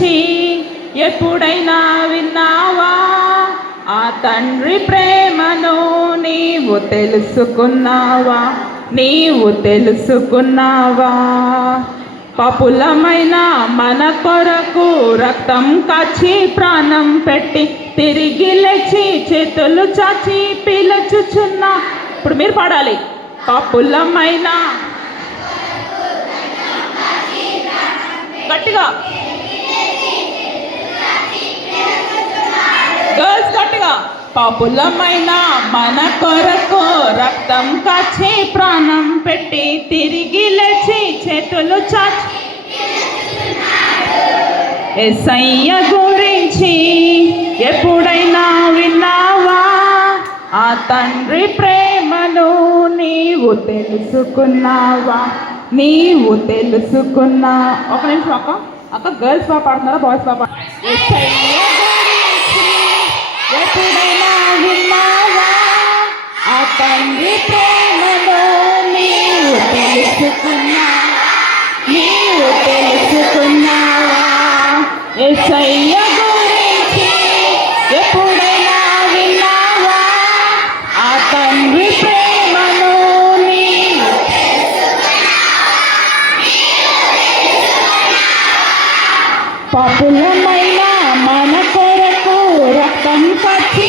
గురించి ఎప్పుడైనా విన్నావా? ఆ తండ్రి ప్రేమను నీవు తెలుసుకున్నావా? నీవు తెలుసుకున్నావా? పాపులమైన మన కొరకు రక్తం కాచి ప్రాణం పెట్టి తిరిగి లేచి చేతులు చాచి పిలుచుచున్నా. ఇప్పుడు మీరు పాడాలి. పాపులమైన గట్టిగా గర్ల్స్ గట్టిగా. పాపులమైన మన కొరకు రక్తం కాచి ప్రాణం పెట్టి తిరిగి లేచి చేతులు చాచి యేసయ్య గురించి ఎప్పుడైనా విన్నావా? ఆ తండ్రి ప్రేమను నీవు తెలుసుకున్నావా? నీవు తెలుసుకున్నా. ఒక నిమిషం అక్క. అక్క గర్ల్స్ బాగా పాడుతున్నారా బాయ్స్ బాగా యేసయ్య గురించి ఎప్పుడైనా విన్నావా? ఆ తండ్రి ప్రేమను నీవు తెలుసుకున్నా. నీవు తెలుసుకున్నావా? యేసయ్య గురించి ఎప్పుడైనా విన్నావా? ఆ తండ్రి ప్రేమను నీవు పాపులమైన మన కొరకు రక్తం కాచి